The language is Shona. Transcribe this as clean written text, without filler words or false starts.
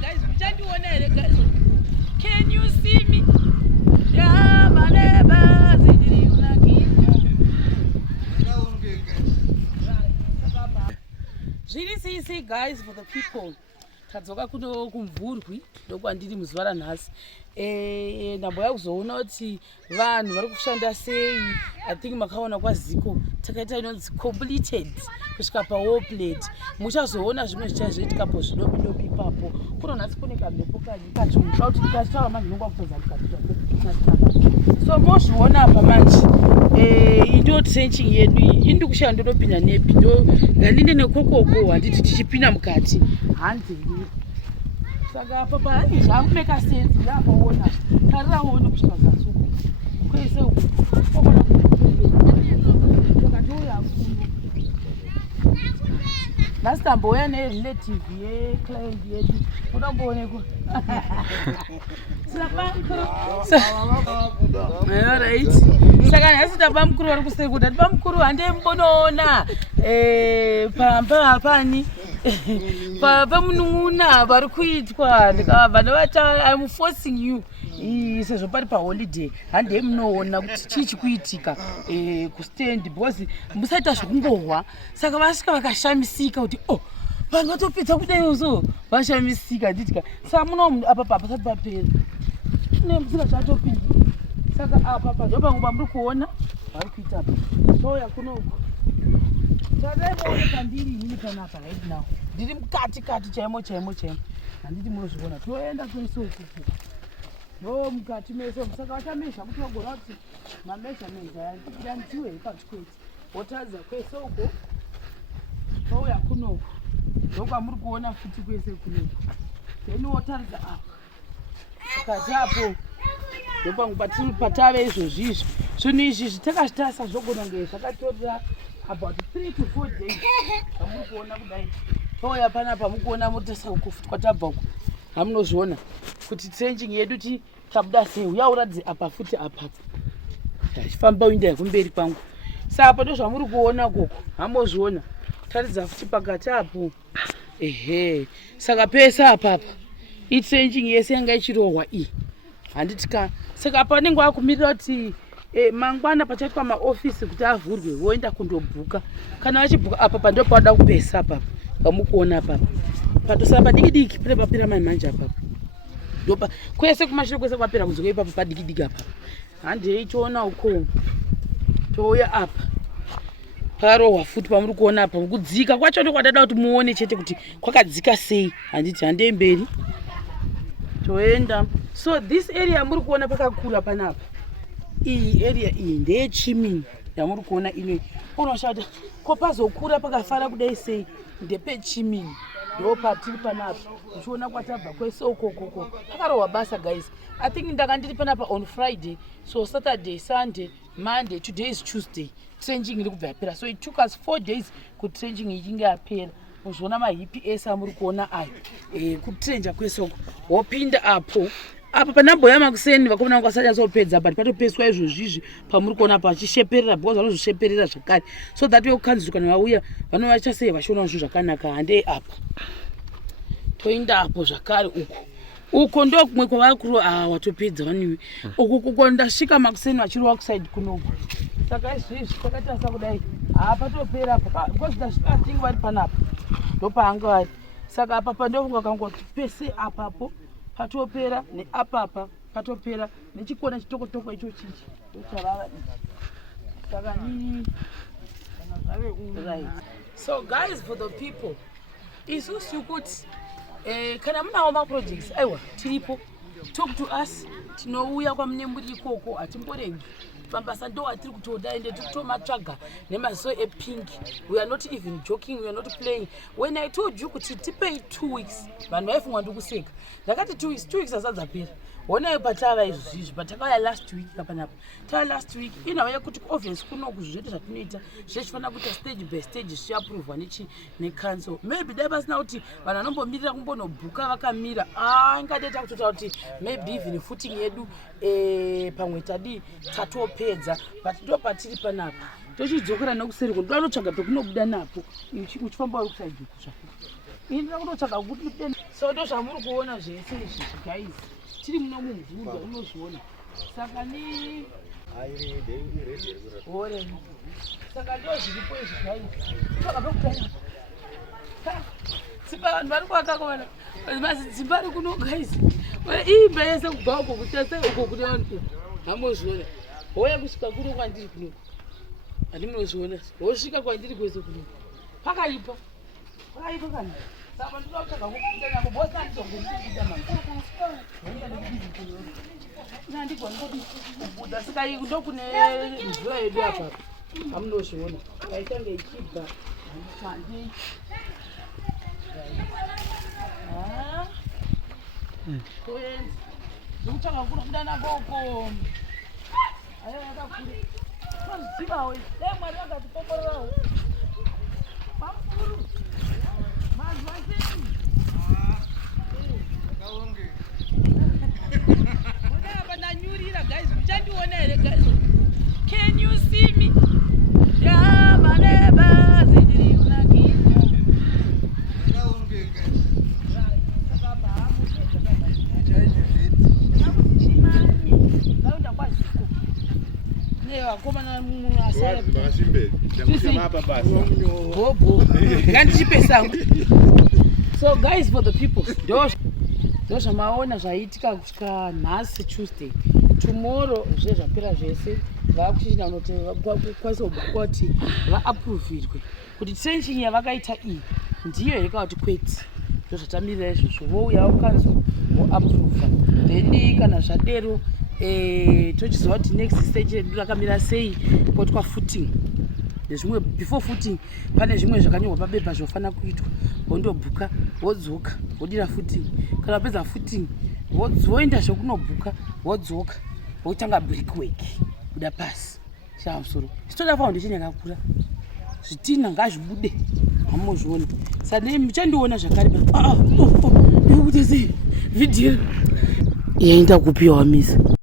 guys. Can you see me? Yeah, my neighbors. Really, guys, for the people. Tadzoka kuno kumvurwi ndokwandiri muzuva ranhasi ndamboya kuzoona kuti vanhu vari kushanda sei. I think makaona kwaziko takaita inonzi completed kusvika pawall plate. Muchazoona zvimwe zvichazoitikapo zvidobidobi ipapo. Kuno nhasi kune kamhepo kachumva kuti ndikataura manje nongwakutodza so mozviona apa manje indo trenching yedu iyi indi kushaya ndodopinda nepi ndandinde nekokoko handiti tichipinda mukati handiri saka apa pahani zvakumeka sense ndakaona tariraone kusvika zasuku kwese uku okona akatoya nhasi tambouya nerelative yeclient yedu unombooneko right. Saka nhasi tapa mukuru vari kusekuda tipa mukuru handei mbonoona pani pamunun'una vari kuitwa ndikabva ndavata I'm forcing you sezvo pari paholiday handei munoona kuti chii chikuitika kustand because musaita zvokungohwa. Saka vasvika vakashamisika kuti vanhu vatopedza kudai so vashamisika nditika saka muno munhu apa pasati papera nemusika chatopinda. Saka apa ndopanguva muri kuona vari kuita apa toya kunoko tadaione kambiri ini panapa right now ndiri mukati chaimo handiti munozviona toenda kwesoko ndo mukati meso. Saka vatamezha kuti vagona kuti mameasurements aya ndiwe pakati kweti wotaridza kwesoko touya kunoko ndokwamuri kuona futi kwese kunoko then wotaridza apa pakati apo ndopangu patave izvozvizvi zvinhu izvi takazvitasa zvogona kunge zvakatorera about 3 to 4 days amuri kuona kudai. Touya panapa mukuona motasa kufuti kwatabva uko hamunozviona kuti trenching yedu tabuda sei. Uya uradze apa futi apapo achifamba winda yekumberi kwangu. Saka apa ndo zvamuri kuona koko hamozviona taridza futi pakati apo saka pese apapa itrenching yese yanga ichirohwa iyi handitika. Saka apa vanenge vakumirira kuti mangwana pachaitwa maofisi kuti avhurwe voenda kundobhuka. Kana vachibhuka apa pando pavada kupesa apapa pamukuona apapa patosara padikidiki pane papera manje apapa ndopa kwese kumashure kwese kwapera kudzoka ipapo padikidiki apapa handei toona uko touya apa parohwa futi pamuri kuona apa kudzika kwacho ndokwadada kuti muone chete kuti kwakadzika sei handiti handei mberi toenda. So this area muri kuona pakakura panapa iyi area iyi ndeyechimini yamuri kuona ine unoshata ko pazokura pakafara kudai sei ndepechimini ndo patiri panapa uchiona kwatabva kwese ukokoko pakarohwa basa guys. I think ndanga ndiri panapa on Friday, so Saturday, Sunday, Monday, today is Tuesday trenching iri kubva yapera. So it took us 4 days kuti trenching ichinge yapera. Uzviona mahipi ese amuri kuona ayo kutrenja kwesoko wopinda apo apa panamboya makuseni vakomana kwasanyazopedza but patopeswa izvozvizvi pamuri kuona pachisheperera because vanozvisheperera zvakare so that wekukanzuru kana vauya vanovachasei vachiona zvinhu zvakanaka handei apa toinda apo zvakare uko ndo kumwe kwavari kuro watopedza vaniwe uko ndasvika makuseni vachiri wakuside kunoko. Saka izvizvi takatasa kudai patopera because ndasvika tingi vari panapa ndopahanga vari. Saka apa pandofunga kangu kuti pese apapo patopera neapapa patopera nechikona chitokotoko icho chichi ndochavava saka right. So guys, for the people isusu kuti kana munawo maprojects aiwa tiripo talk to us tinouya kwamune muri ikoko hatimboregi mabasa ndo atiri kutoda ende tiri kutomatsvaga nemaziso epink. We are not even joking, we are not playing. When I told you kuti tipei 2 weeks vanhu vaifunga ndikuseka ndakati 2 weeks asadzapera honai patava izvozvizvi patakauya last week kapanapa tava last week inhauya kuti obvious kunoku zvezvete zvatinoita zvechifanira kuita stage by stage zvichiapuruvhwa necouncil. Maybe dai pasina kuti vanhu vanombomirira kumbonobhuka vakamira ingadeta kutotaura kuti maybe even footing yedu pamwe tadi tatopedza but ndo patiri panapa tochidzokera nekuseri kundo vanotsvaga pekunobuda napo uchifamba uri kusaidhi zvako Indira kutotsvaga kuti so ndozvamuri kuona zvese izvi guys, tiri muno mumvurwa unozviona. Saka ni ore saka ndozviripo izvi guys. Tsvaga Sipa vanhu vari kwakakona. Dzimba ri kuno guys. Imba yese kubva uko kutese uko kune vanhu. Hamozviona. Hoya kusvika kuno kwandiri kuno. Handimunozviona. Hosvika kwandiri kwese kuno. Pakaipa. Pakaipa kana. Saka ndinoda kutsvaga kupinda nako bosi andizongopinda manje. Nandigoni kubuda saka ndokune mvura yedu apa. Hamunozviona. Yaitanga ichibva. Handei. Ndikutsvaga kubuda nako. Aya yakakura. Mazivawo. Mwari vakatipokorerawo. Pakuru. Can you see me? Yeah, my neighbors. So guys, for the people, ndozvamaona zvaitika kusvika nhasi Tuesday. Tomorrow zvezvapera zvese vakuchina kuti vakwanisa kubhuka kuti vaapruvirwe kuti trenching yavakaita iyi ndiyo here kana kuti kwete. Ndozvatamirira izvozvo. Vouyawo kanzo voapruva, then kana zvadero tochiziva kuti next stage yedu rakamira sei. Potwa footing nezvimwe. Before footing pane zvimwe zvakanyorwa pabepa zvofanira kuitwa. Wondobhuka wodzoka wodira footing. Kana wapedza footing woenda zvokunobhuka wodzoka wotanga brickwork kuda pasi chamusoro. Chitoda foundation yakakura. Zvitina ngazvibude. Hamuzviona. Saka muchandiona zvakare. Ndiri kuti sei video yaenda kupiwa misa.